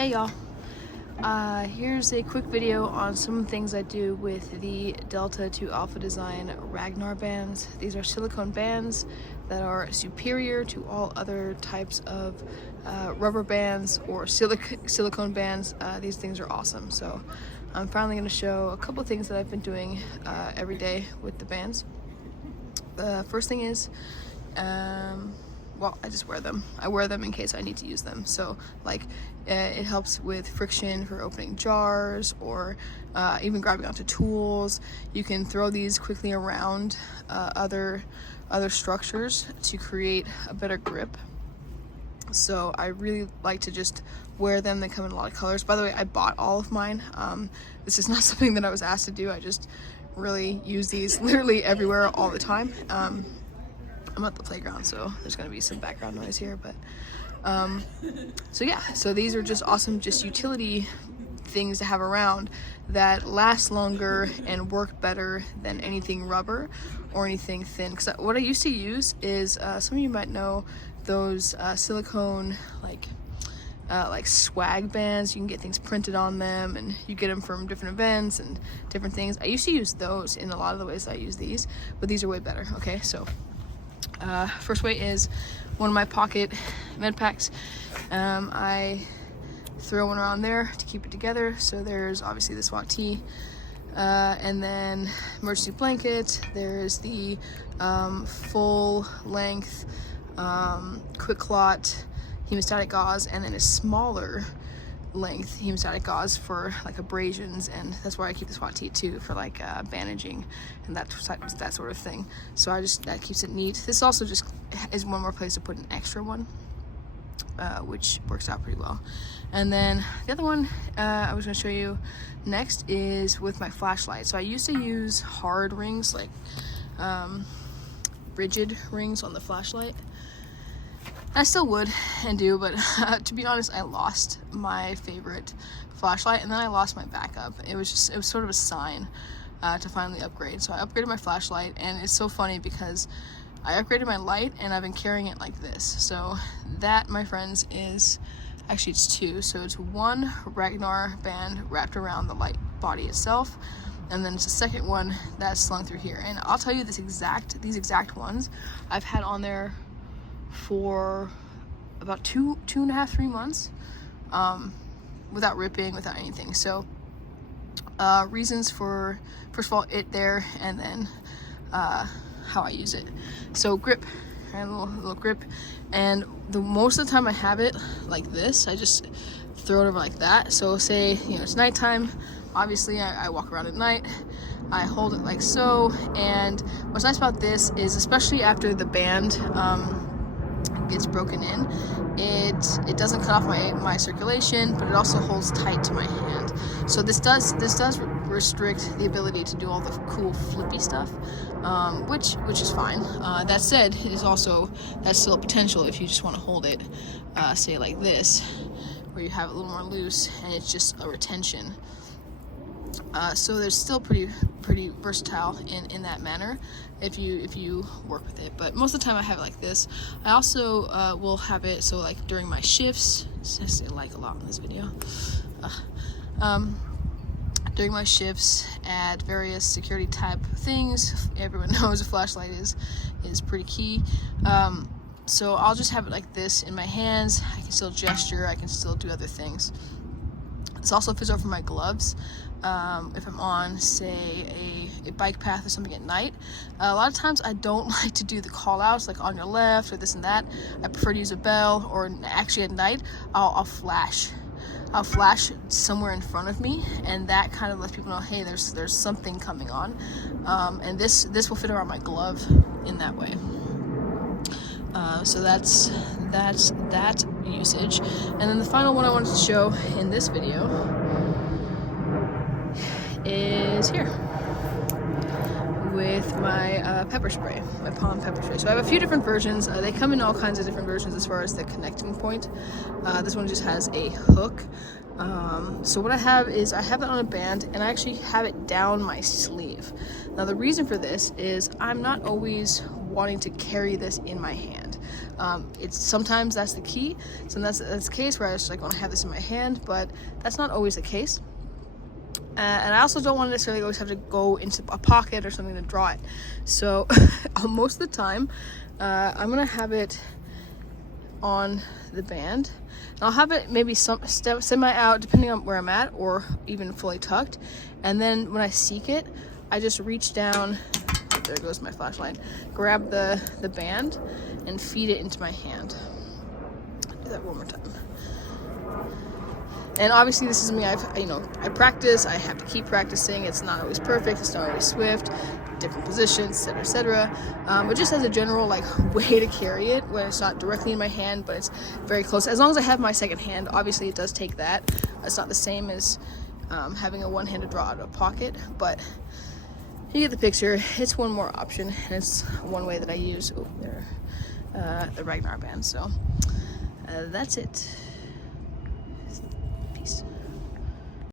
Hey y'all, here's a quick video on some things I do with the Delta2AlphaDesign Ragnar bands. These are silicone bands that are superior to all other types of rubber bands or silicone bands. These things are awesome. So I'm finally going to show a couple things that I've been doing every day with the bands. The first thing is well, I just wear them. I wear them in case I need to use them. So like it helps with friction for opening jars or even grabbing onto tools. You can throw these quickly around other structures to create a better grip. So I really like to just wear them. They come in a lot of colors. By the way, I bought all of mine. This is not something that I was asked to do. I just really use these literally everywhere all the time. I'm at the playground, so there's gonna be some background noise here, but so yeah, so these are just awesome, just utility things to have around that last longer and work better than anything rubber or anything thin. Because what I used to use is some of you might know those silicone like swag bands. You can get things printed on them and you get them from different events and different things. I used to use those in a lot of the ways that I use these, but these are way better. Okay, so first way is one of my pocket med packs. I throw one around there to keep it together. So there's obviously the SWAT tee, and then emergency blanket. There's the full length quick clot hemostatic gauze, and then a smaller length hemostatic gauze for like abrasions, and that's why I keep the SWAT tee too, for like bandaging and that sort of thing. So that keeps it neat. This also just is one more place to put an extra one, which works out pretty well. And then the other one I was going to show you next is with my flashlight. So I used to use hard rings, like rigid rings on the flashlight. I still would and do, but to be honest, I lost my favorite flashlight, and then I lost my backup. It was sort of a sign to finally upgrade. So I upgraded my flashlight, and it's so funny because I upgraded my light and I've been carrying it like this. So that, my friends, is actually, it's two. So it's one Ragnar band wrapped around the light body itself, and then it's a second one that's slung through here. And I'll tell you, these exact ones I've had on there for about two and a half, 3 months, without ripping, without anything. So reasons for, first of all, it there, and then how I use it. So grip, right, a little grip, and most of the time I have it like this. I just throw it over like that. So say, it's nighttime, obviously I walk around at night, I hold it like so. And what's nice about this is, especially after the band gets broken in, it doesn't cut off my circulation, but it also holds tight to my hand. So this does restrict the ability to do all the cool flippy stuff, which is fine. That said, that's still a potential if you just want to hold it, say like this, where you have it a little more loose and it's just a retention. So there's still pretty versatile in that manner if you work with it. But most of the time I have it like this. I also will have it so like during my shifts, I say like a lot in this video, during my shifts at various security type things. Everyone knows a flashlight is pretty key. So I'll just have it like this in my hands. I can still gesture, I can still do other things. This also fits over my gloves. If I'm on, say, a bike path or something at night. A lot of times I don't like to do the call outs like on your left or this and that. I prefer to use a bell, or actually at night I'll flash. I'll flash somewhere in front of me, and that kind of lets people know, hey, there's something coming on. And this will fit around my glove in that way. So that's that usage. And then the final one I wanted to show in this video is here with my pepper spray, my palm pepper spray. So I have a few different versions. They come in all kinds of different versions as far as the connecting point. This one just has a hook. So what I have is I have it on a band, and I actually have it down my sleeve. Now the reason for this is I'm not always wanting to carry this in my hand. It's sometimes that's the key. So that's the case where I just like want to have this in my hand, but that's not always the case. And I also don't want to necessarily always have to go into a pocket or something to draw it. So most of the time, I'm gonna have it on the band. And I'll have it maybe semi out depending on where I'm at, or even fully tucked. And then when I seek it, I just reach down, there goes my flashlight, grab the band and feed it into my hand. I'll do that one more time. And obviously this is me, I practice, I have to keep practicing. It's not always perfect, it's not always swift, different positions, etc., etc. But just as a general like way to carry it, where it's not directly in my hand, but it's very close. As long as I have my second hand, obviously it does take that. It's not the same as having a one-handed draw out of a pocket, but you get the picture. It's one more option, and it's one way that I use the Ragnar Bands. So that's it.